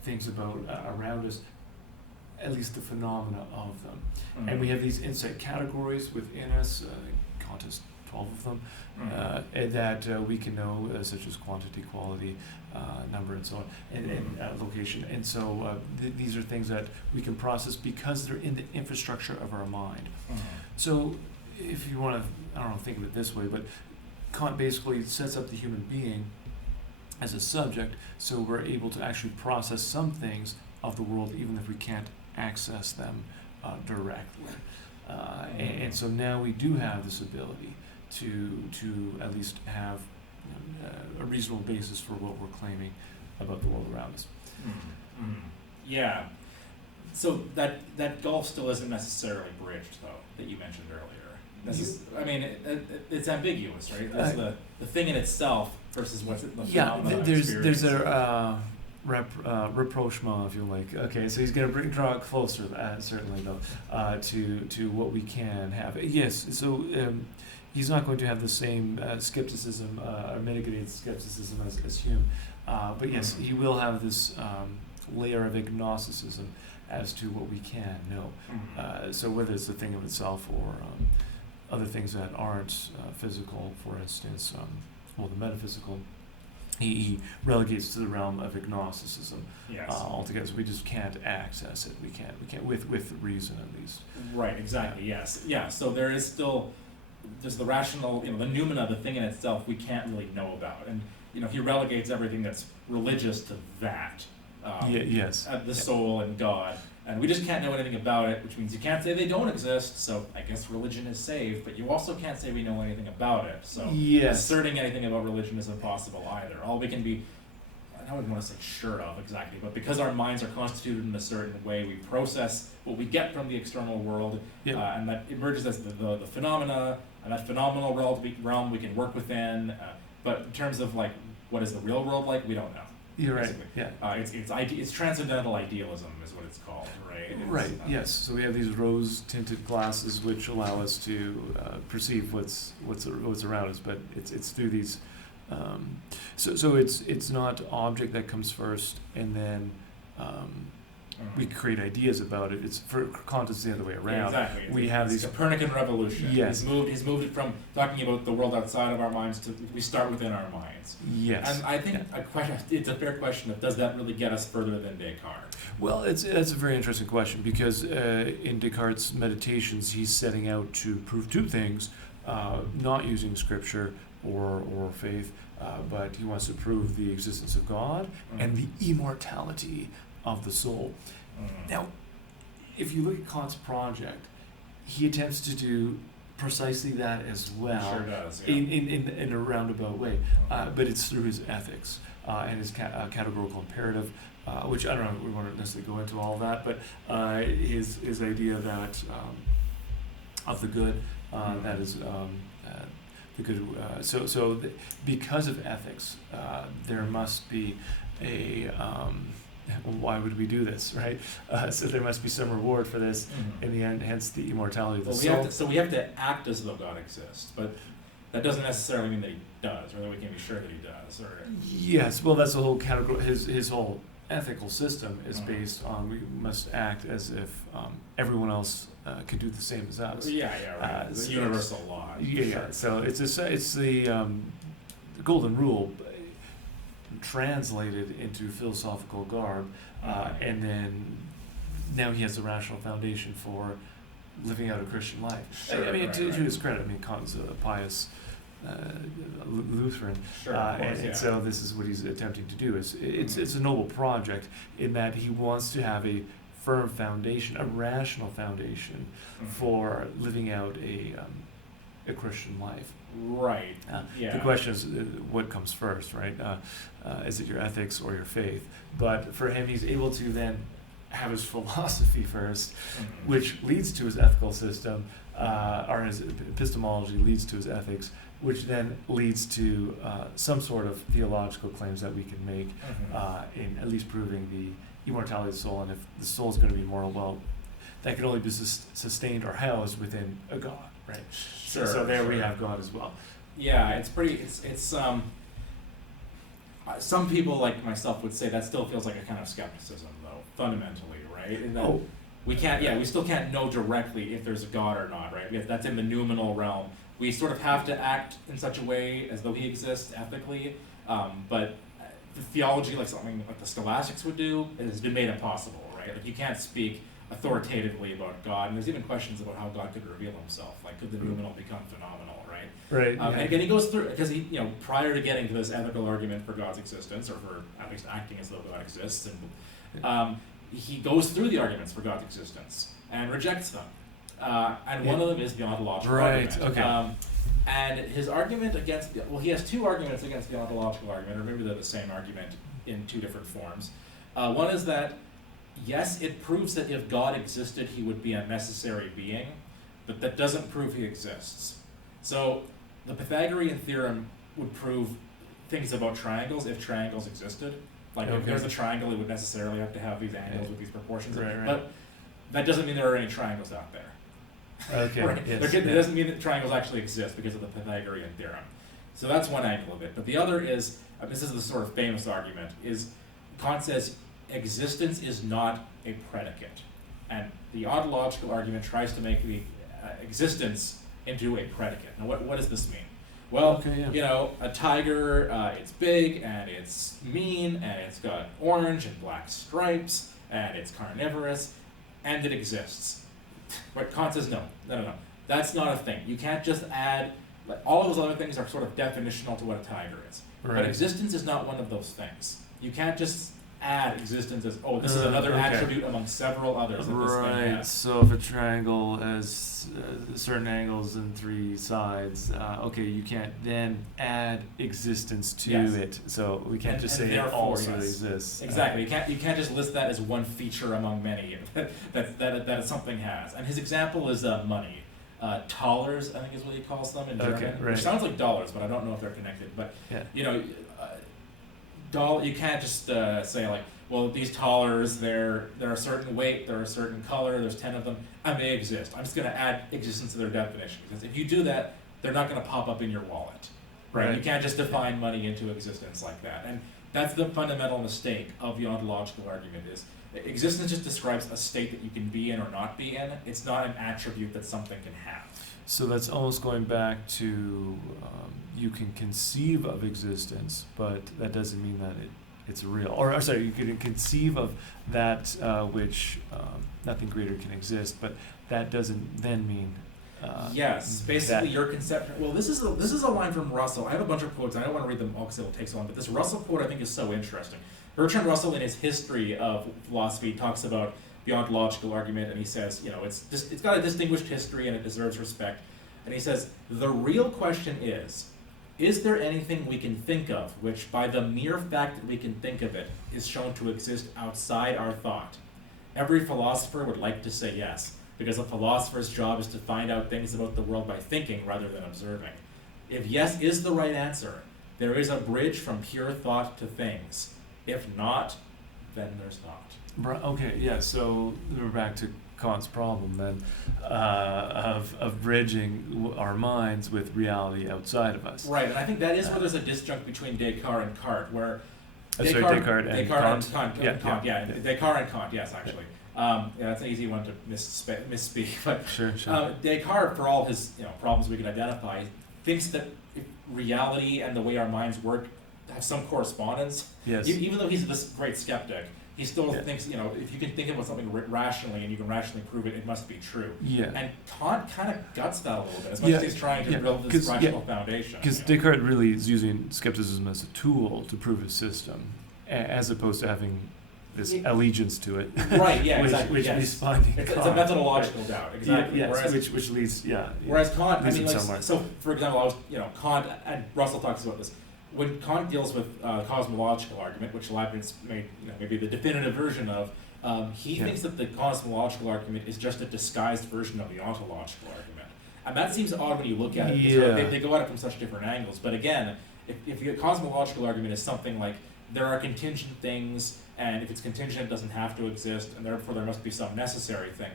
things about around us, at least the phenomena of them. And we have these insight categories within us, Kant has 12 of them, that we can know, such as quantity, quality, number, and so on, and location. And so these are things that we can process because they're in the infrastructure of our mind. So if you want to, think of it this way, but Kant basically sets up the human being as a subject, so we're able to actually process some things of the world, even if we can't access them directly. And so now we do have this ability to at least have a reasonable basis for what we're claiming about the world around us. Yeah. So that gulf still isn't necessarily bridged, though, that you mentioned earlier. I mean, it's ambiguous, right? There's the thing in itself versus what's the phenomenon there's a rapprochement, if you like. Okay, so he's going to draw it closer, certainly, though, to what we can have. Yes, so he's not going to have the same skepticism, or mitigated skepticism as Hume. But yes, he will have this layer of agnosticism as to what we can know. So whether it's the thing of itself or other things that aren't physical, for instance, the metaphysical, he relegates to the realm of agnosticism altogether. So we just can't access it. We can't with reason at least. Right. Exactly. Yes. Yeah. So there is still just the rational, the noumena, the thing in itself, we can't really know about, and he relegates everything that's religious to that. The soul and God, and we just can't know anything about it, which means you can't say they don't exist. So I guess religion is safe, but you also can't say we know anything about it. So asserting anything about religion is impossible either. All we can be, I wouldn't want to say sure of exactly, but because our minds are constituted in a certain way, we process what we get from the external world, and that emerges as the phenomena, and that phenomenal realm we can work within. But in terms of like what is the real world like, we don't know. You're right. Yeah. It's transcendental idealism is what it's called, right? Yes. So we have these rose-tinted glasses which allow us to perceive what's around us, but it's through these. So it's not object that comes first, and then we create ideas about it. It's for Kant, it's the other way around. Yeah, exactly. We have these Copernican revolution. Yes. He's moved it from talking about the world outside of our minds to we start within our minds. Yes. And I think it's a fair question of does that really get us further than Descartes? Well, that's a very interesting question because in Descartes' meditations, he's setting out to prove two things, not using scripture or faith, but he wants to prove the existence of God and the immortality of the soul. Now, if you look at Kant's project, he attempts to do precisely that as well. Sure does, yeah. In a roundabout way, but it's through his ethics and his categorical imperative, which I don't know, we won't necessarily go into all of that, but his idea that of the good, that is the good. Because of ethics, there must be a why would we do this, right? So there must be some reward for this in the end, hence the immortality of the soul. We have to act as though God exists, but that doesn't necessarily mean that he does, or that we can be sure that he does. Yes, well, that's the whole category. His whole ethical system is based on we must act as if everyone else could do the same as us. Right. The universal law. Yeah. So it's the golden rule translated into philosophical garb, and then now he has a rational foundation for living out a Christian life. Sure, I mean, to his credit, Kant's a pious Lutheran, and so this is what he's attempting to do. It's a noble project in that he wants to have a firm foundation, a rational foundation for living out a Christian life. Right. The question is, what comes first, right? Is it your ethics or your faith? But for him, he's able to then have his philosophy first, which leads to his ethical system, or his epistemology leads to his ethics, which then leads to some sort of theological claims that we can make in at least proving the immortality of the soul. And if the soul is going to be immortal, well, that can only be sustained or housed within a God, right? So we have God as well. Yeah, it's some people like myself would say that still feels like a kind of skepticism, though, fundamentally, right? In that we still can't know directly if there's a God or not, right? That's in the noumenal realm. We sort of have to act in such a way as though he exists ethically, but the theology, like something like the scholastics would do, it has been made impossible, right? Like you can't speak authoritatively about God, and there's even questions about how God could reveal himself. Like, could the noumenal become phenomenal, right? Right. And again, he goes through, because he, prior to getting to this ethical argument for God's existence, or for at least acting as though God exists, and he goes through the arguments for God's existence and rejects them. And one of them is the ontological argument. Okay. And his argument against, he has two arguments against the ontological argument, or maybe they're the same argument in two different forms. One is that, yes, it proves that if God existed, he would be a necessary being, but that doesn't prove he exists. So the Pythagorean theorem would prove things about triangles if triangles existed. Like if there's a triangle, it would necessarily have to have these angles with these proportions. Right. But that doesn't mean there are any triangles out there. Okay. Right? Yes, It doesn't mean that triangles actually exist because of the Pythagorean theorem. So that's one angle of it. But the other is, this is the sort of famous argument, is Kant says existence is not a predicate. And the ontological argument tries to make the existence into a predicate. Now what does this mean? Well, a tiger, it's big and it's mean and it's got orange and black stripes and it's carnivorous and it exists. But Kant says no. That's not a thing. You can't just add, all of those other things are sort of definitional to what a tiger is. Right. But existence is not one of those things. You can't just add existence as, this is another attribute among several others that this thing has. So if a triangle has certain angles and three sides, you can't then add existence to it. So we can't just say it also exists. Exactly. You can't just list that as one feature among many that something has. And his example is money. Thalers, I think is what he calls them in German. Which sounds like dollars, but I don't know if they're connected. But you can't just say like, well, these thalers, they're a certain weight, they're a certain color, there's 10 of them, and they exist. I'm just going to add existence to their definition, because if you do that, they're not going to pop up in your wallet, right? You can't just define money into existence like that. And that's the fundamental mistake of the ontological argument is existence just describes a state that you can be in or not be in. It's not an attribute that something can have. So that's almost going back to you can conceive of existence, but that doesn't mean that it's real. Or sorry, you can conceive of that which nothing greater can exist, but that doesn't then mean. Yes, basically your conception. Well, this is a line from Russell. I have a bunch of quotes. I don't want to read them all because it will take so long. But this Russell quote I think is so interesting. Bertrand Russell, in his history of philosophy, talks about the ontological argument, and he says, it's got a distinguished history and it deserves respect. And he says, the real question is there anything we can think of which, by the mere fact that we can think of it, is shown to exist outside our thought? Every philosopher would like to say yes, because a philosopher's job is to find out things about the world by thinking rather than observing. If yes is the right answer, there is a bridge from pure thought to things. If not, then there's not. Okay, yeah, so we're back to Kant's problem then of bridging our minds with reality outside of us. Right, and I think that is where there's a disjunct between Descartes and Kant, where Descartes and Kant. Descartes and Kant, yes, actually. That's an easy one to misspeak. But sure. Descartes, for all his problems we can identify, thinks that reality and the way our minds work have some correspondence. Yes. Even though he's this great skeptic, he still thinks, if you can think about something rationally and you can rationally prove it, it must be true. Yeah. And Kant kind of guts that a little bit, as much as he's trying to build this rational foundation. Because Descartes really is using skepticism as a tool to prove his system, as opposed to having this allegiance to it. Right, yeah, which he's finding. It's a methodological doubt, exactly. Yes, which leads, Whereas Kant, so for example, Kant, and Russell talks about this, when Kant deals with cosmological argument, which Leibniz made maybe the definitive version of, he thinks that the cosmological argument is just a disguised version of the ontological argument. And that seems odd when you look at it, because they go at it from such different angles. But again, if your cosmological argument is something like, there are contingent things, and if it's contingent, it doesn't have to exist, and therefore there must be some necessary thing.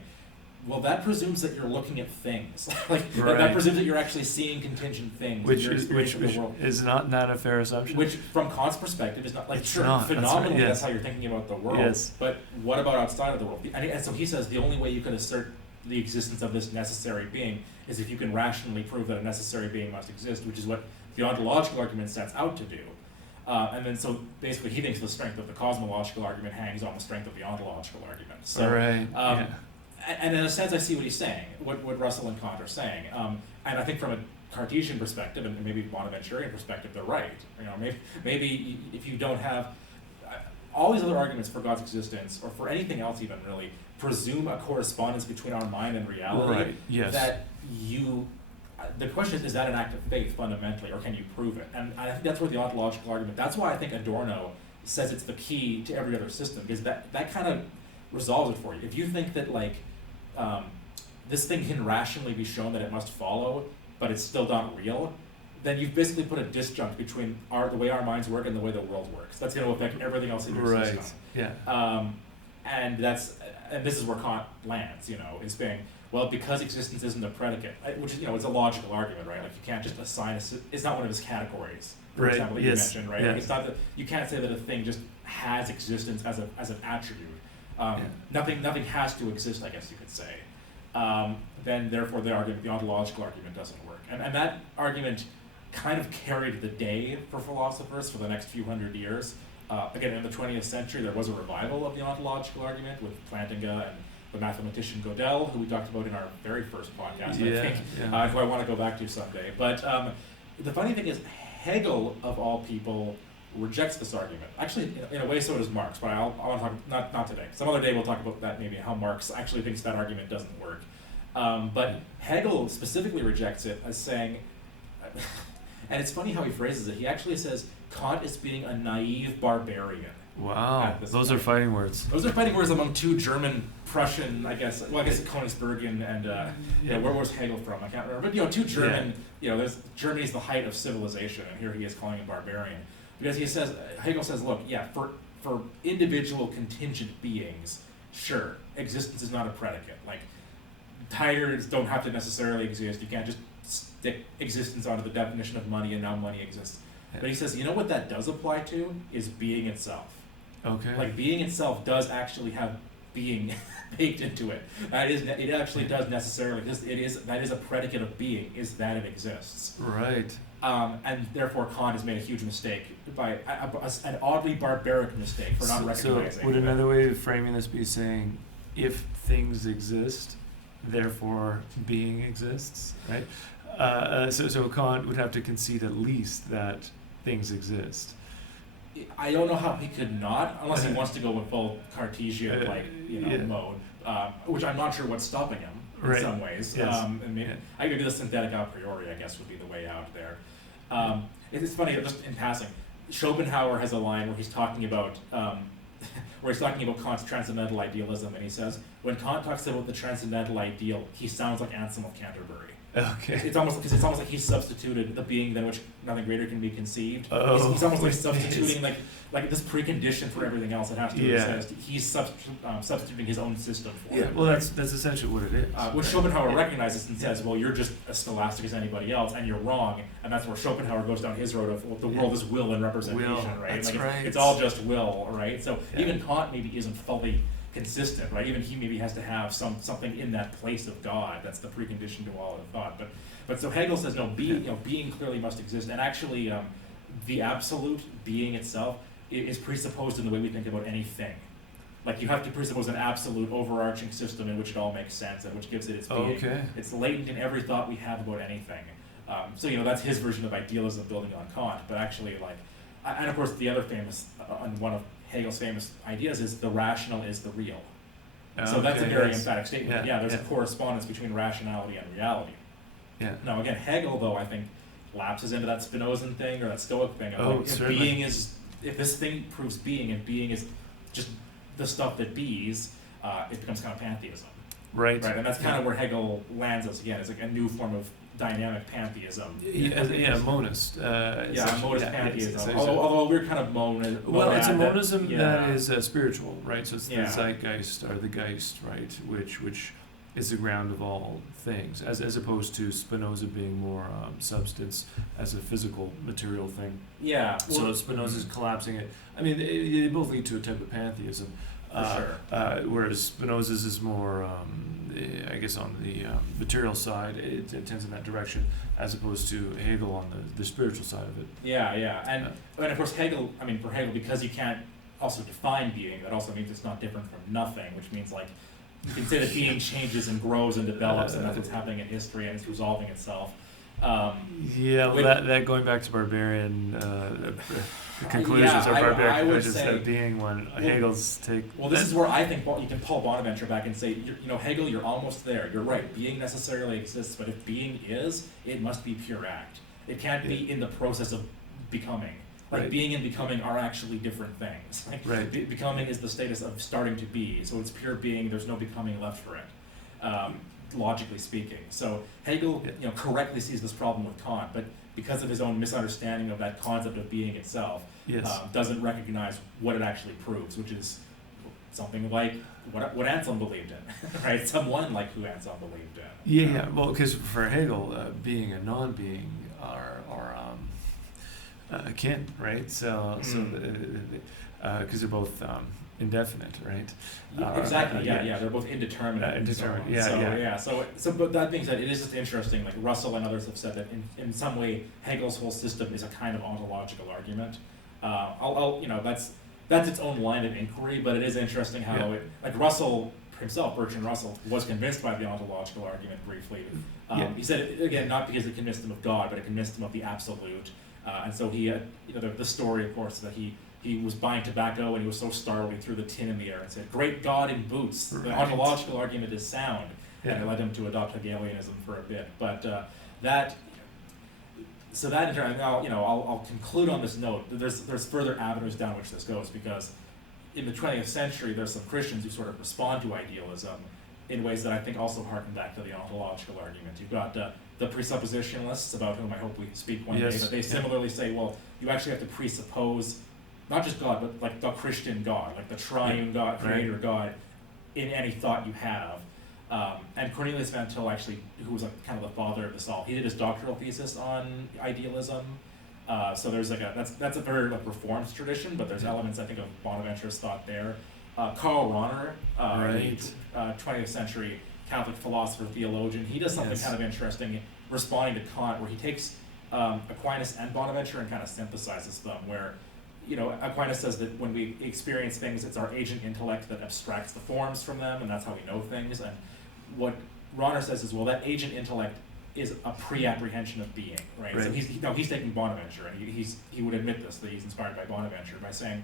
Well, that presumes that you're looking at things. That presumes that you're actually seeing contingent things. Which is not a fair assumption. Which, from Kant's perspective, is not phenomenally. That's how you're thinking about the world. Yes. But what about outside of the world? And so he says the only way you can assert the existence of this necessary being is if you can rationally prove that a necessary being must exist, which is what the ontological argument sets out to do. And then so basically he thinks the strength of the cosmological argument hangs on the strength of the ontological argument. So, and in a sense, I see what he's saying, what Russell and Kant are saying. And I think from a Cartesian perspective, and maybe Bonaventurian perspective, they're right. Maybe if you don't have all these other arguments for God's existence, or for anything else even really, presume a correspondence between our mind and reality that you the question is that an act of faith fundamentally, or can you prove it? And I think that's where the ontological argument, that's why I think Adorno says it's the key to every other system, because that kind of resolves it for you. If you think that like this thing can rationally be shown that it must follow, but it's still not real, then you've basically put a disjunct between the way our minds work and the way the world works. That's going to affect everything else in your system. Yeah. And this is where Kant lands, is being, well, because existence isn't a predicate, which is, it's a logical argument, right? Like you can't just assign it's not one of his categories, for example, that you mentioned, right? Yeah. Like it's not that you can't say that a thing just has existence as an attribute. Nothing has to exist, I guess you could say. Then therefore the ontological argument doesn't work. And that argument kind of carried the day for philosophers for the next few hundred years. Again, in the 20th century, there was a revival of the ontological argument with Plantinga and the mathematician Gödel, who we talked about in our very first podcast, I think, who I want to go back to someday. But the funny thing is, Hegel, of all people, rejects this argument. Actually, in a way, so does Marx, but I want to talk, not today. Some other day we'll talk about that, maybe how Marx actually thinks that argument doesn't work. But Hegel specifically rejects it as saying, and it's funny how he phrases it, he actually says, Kant is being a naive barbarian. Wow, those are fighting words. Those are fighting words among two German, Prussian, I guess Königsbergian and, where was Hegel from? I can't remember. But, two German, Germany's the height of civilization, and here he is calling him barbarian. Because Hegel says, look, for individual contingent beings, sure, existence is not a predicate. Like, tigers don't have to necessarily exist. You can't just stick existence onto the definition of money and now money exists. Yeah. But he says, what that does apply to is being itself. Okay. Like being itself does actually have being baked into it. It actually does necessarily, that is a predicate of being, is that it exists. Right. And therefore Kant has made a huge mistake, by an oddly barbaric mistake for not recognizing. So would another way of framing this be saying, if things exist, therefore being exists, right? So Kant would have to concede at least that things exist. I don't know how he could not, unless he wants to go with full Cartesian mode, which I'm not sure what's stopping him in some ways. Yes. I could do the synthetic a priori, I guess, would be the way out there. It's funny, just in passing, Schopenhauer has a line where he's talking about Kant's transcendental idealism, and he says, when Kant talks about the transcendental ideal, he sounds like Anselm of Canterbury. Okay. It's almost like he's substituted the being than which nothing greater can be conceived. Oh, he's almost like substituting like this precondition for everything else that has to exist. He's substituting his own system for it. Well, that's essentially what it is. Which Schopenhauer recognizes and says, well, you're just as scholastic as anybody else, and you're wrong. And that's where Schopenhauer goes down his road of the world is will and representation, right? That's right. It's all just will, right? So even Kant maybe isn't fully consistent, right? Even he maybe has to have something in that place of God. That's the precondition to all of thought. But so Hegel says no, being clearly must exist, and actually the absolute being itself is presupposed in the way we think about anything. Like you have to presuppose an absolute overarching system in which it all makes sense and which gives it its being. Okay. It's latent in every thought we have about anything. So that's his version of idealism building on Kant. But actually, and of course the other famous one of Hegel's famous ideas is the rational is the real. So that's a very emphatic statement. There's a correspondence between rationality and reality. Yeah. Now again, Hegel though I think lapses into that Spinozan thing or that Stoic thing. If this thing proves being and being is just the stuff that bees, it becomes kind of pantheism. Right. And that's kind of where Hegel lands us again. It's like a new form of dynamic pantheism. Monist. Monist pantheism. Although we're kind of monad. Well, it's a monism that is spiritual, right? So it's the zeitgeist or the Geist, right? Which is the ground of all things, as opposed to Spinoza being more substance as a physical material thing. Yeah. So Spinoza's collapsing it. I mean, they both lead to a type of pantheism. For sure. Whereas Spinoza's is more, I guess, on the material side, it tends in that direction, as opposed to Hegel on the spiritual side of it. And of course Hegel, for Hegel, because you can't also define being, that also means it's not different from nothing, which means you can say that being changes and grows and develops, and that's what's happening in history, and it's resolving itself. That going back to barbarian conclusions or barbaric I would conclusions say, of being when Hegel's take. Well, this is where I think you can pull Bonaventure back and say, Hegel, you're almost there. You're right. Being necessarily exists, but if being is, it must be pure act. It can't be in the process of becoming. Like being and becoming are actually different things. Like becoming is the status of starting to be. So it's pure being. There's no becoming left for it, logically speaking. So Hegel, correctly sees this problem with Kant, but because of his own misunderstanding of that concept of being itself, doesn't recognize what it actually proves, which is something like what Anselm believed in, right? Someone like who Anselm believed in. Yeah. Well, because for Hegel, being and non-being are akin, right? So because they're both indefinite, right? Exactly. They're both indeterminate. Indeterminate. So, but that being said, it is just interesting. Like Russell and others have said that in some way Hegel's whole system is a kind of ontological argument. That's its own line of inquiry, but it is interesting how like Russell himself, Bertrand Russell, was convinced by the ontological argument briefly. He said it, again, not because it convinced him of God, but it convinced him of the absolute. And so he had, the story, of course, that he was buying tobacco and he was so startled he threw the tin in the air and said, "Great God in boots! The ontological argument is sound," and it led him to adopt Hegelianism for a bit. But so that in turn, I'll conclude on this note. There's further avenues down which this goes, because in the 20th century there's some Christians who sort of respond to idealism in ways that I think also harken back to the ontological argument. You've got the presuppositionalists, about whom I hope we speak one day, but they similarly say, well, you actually have to presuppose not just God, but like the Christian God, like the triune God, creator God, in any thought you have. And Cornelius Van Til, actually, who was kind of the father of this all, he did his doctoral thesis on idealism. So there's that's a very reformed tradition, but there's elements, I think, of Bonaventure's thought there. Karl Rahner, 20th century Catholic philosopher, theologian, he does something kind of interesting, responding to Kant, where he takes Aquinas and Bonaventure and kind of synthesizes them, where Aquinas says that when we experience things, it's our agent intellect that abstracts the forms from them, and that's how we know things. And what Rahner says is, well, that agent intellect is a pre-apprehension of being, right? So he's taking Bonaventure, and he would admit this, that he's inspired by Bonaventure, by saying,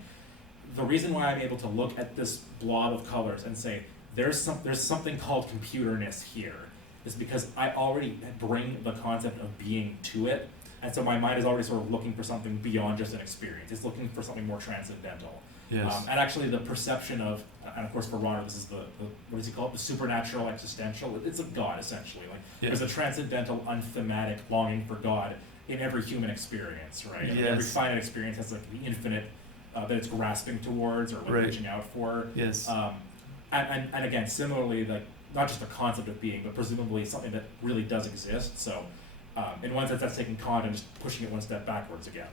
the reason why I'm able to look at this blob of colors and say, there's something called computerness here, is because I already bring the concept of being to it. And so my mind is already sort of looking for something beyond just an experience. It's looking for something more transcendental. And actually the perception of, and of course for Rahner, this is the what does he call it? The supernatural existential. It's a God, essentially. There's a transcendental, unthematic longing for God in every human experience, right? And every finite experience has the infinite that it's grasping towards or reaching out for. And again, similarly, not just the concept of being, but presumably something that really does exist. So in one sense, that's taking Kant and just pushing it one step backwards again.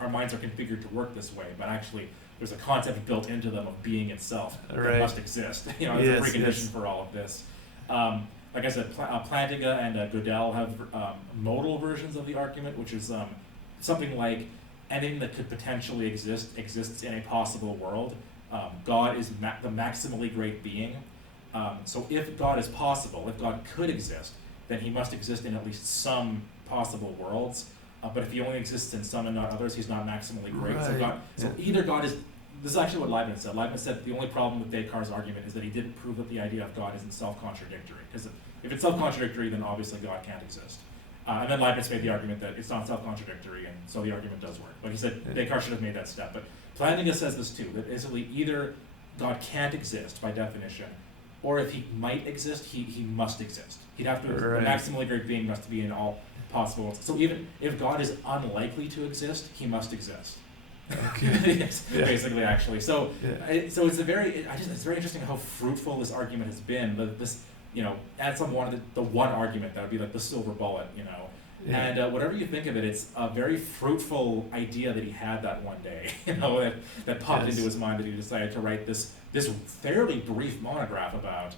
Our minds are configured to work this way, but actually there's a concept built into them of being itself that must exist. It's a precondition for all of this. Like I said, Plantinga and Gödel have modal versions of the argument, which is something like anything that could potentially exist exists in a possible world. God is the maximally great being. So if God is possible, if God could exist, then he must exist in at least some possible worlds. But if he only exists in some and not others, he's not maximally great. So either God is, this is actually what Leibniz said. Leibniz said the only problem with Descartes' argument is that he didn't prove that the idea of God isn't self-contradictory. Because if it's self-contradictory, then obviously God can't exist. And then Leibniz made the argument that it's not self-contradictory, and so the argument does work. But he said Descartes should have made that step. But Plantinga says this too, that basically either God can't exist by definition, or if he might exist, he must exist. He'd have to, the maximally great being must be in all possible. So even if God is unlikely to exist, he must exist. Basically, actually. So it's it's very interesting how fruitful this argument has been. Anselm wanted the one argument that would be like the silver bullet, And whatever you think of it, it's a very fruitful idea that he had that one day, that popped into his mind, that he decided to write this fairly brief monograph about,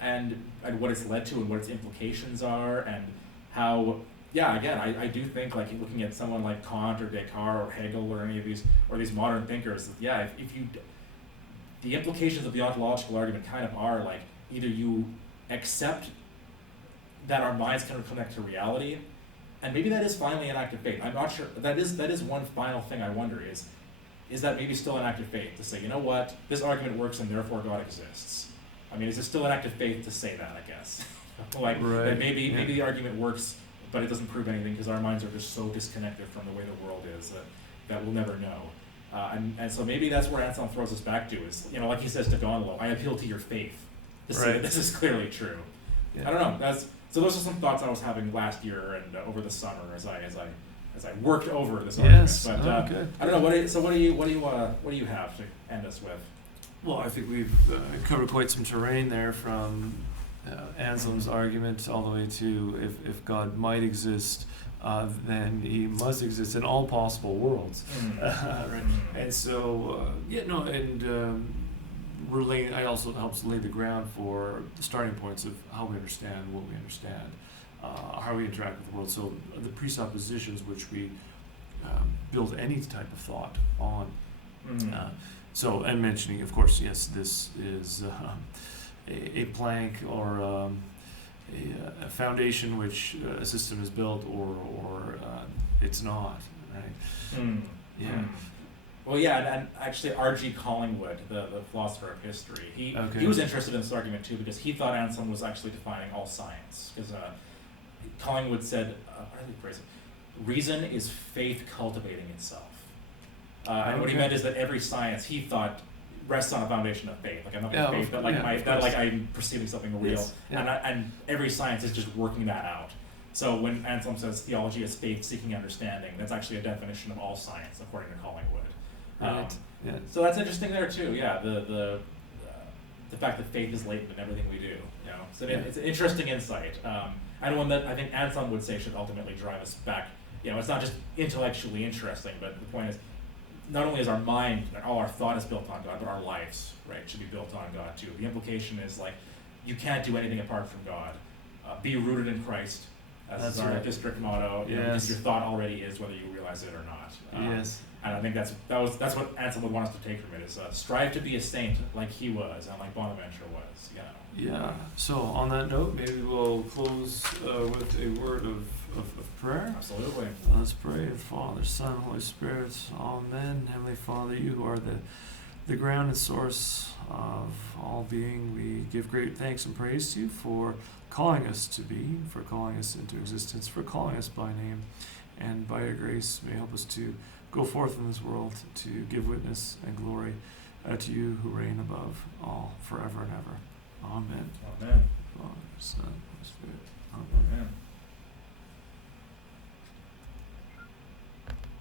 and what it's led to and what its implications are, and how, again, I do think, like, looking at someone like Kant or Descartes or Hegel or any of these modern thinkers, the implications of the ontological argument kind of are like, either you accept that our minds can connect to reality, And maybe that is finally an act of faith. I'm not sure. That is one final thing I wonder is that maybe still an act of faith to say, you know what, this argument works and therefore God exists. I mean, is it still an act of faith to say that, I guess? Like, that maybe the argument works, but it doesn't prove anything because our minds are just so disconnected from the way the world is that we'll never know. And so maybe that's where Anselm throws us back to is, like he says to Donlow, I appeal to your faith to say that this is clearly true. I don't know. So those are some thoughts I was having last year and over the summer as I worked over this argument. But good. I don't know. What do you have to end us with? Well, I think we've covered quite some terrain there from Anselm's argument all the way to if God might exist, then he must exist in all possible worlds. Right? And so, I also helps lay the ground for the starting points of how we understand what we understand, how we interact with the world. So the presuppositions which we build any type of thought on. So, and mentioning, of course, yes, this is a plank or a foundation which a system is built, or it's not, right? Well, and actually R.G. Collingwood, the philosopher of history, he was interested in this argument too because he thought Anselm was actually defining all science. Because Collingwood said, reason is faith cultivating itself. And what he meant is that every science, he thought, rests on a foundation of faith. Like I'm not faith, but I'm perceiving something real. Yes. And every science is just working that out. So when Anselm says theology is faith-seeking understanding, that's actually a definition of all science, according to Collingwood. So that's interesting there too. Yeah, the fact that faith is latent in everything we do. So it's an interesting insight, and one that I think Anselm would say should ultimately drive us back. It's not just intellectually interesting, but the point is, not only is our mind and all our thought is built on God, but our lives, right, should be built on God too. The implication is you can't do anything apart from God. Be rooted in Christ, as is our district motto. Because your thought already is, whether you realize it or not. And I think that's what Anselm would want us to take from it is strive to be a saint like he was and like Bonaventure was. So on that note, maybe we'll close with a word of prayer. Absolutely. Let's pray. Father, Son, Holy Spirit. Amen. Heavenly Father, you who are the ground and source of all being, we give great thanks and praise to you for calling us to be, for calling us into existence, for calling us by name, and by your grace may help us to go forth in this world to give witness and glory to you who reign above all forever and ever. Amen. Amen. Father, Son,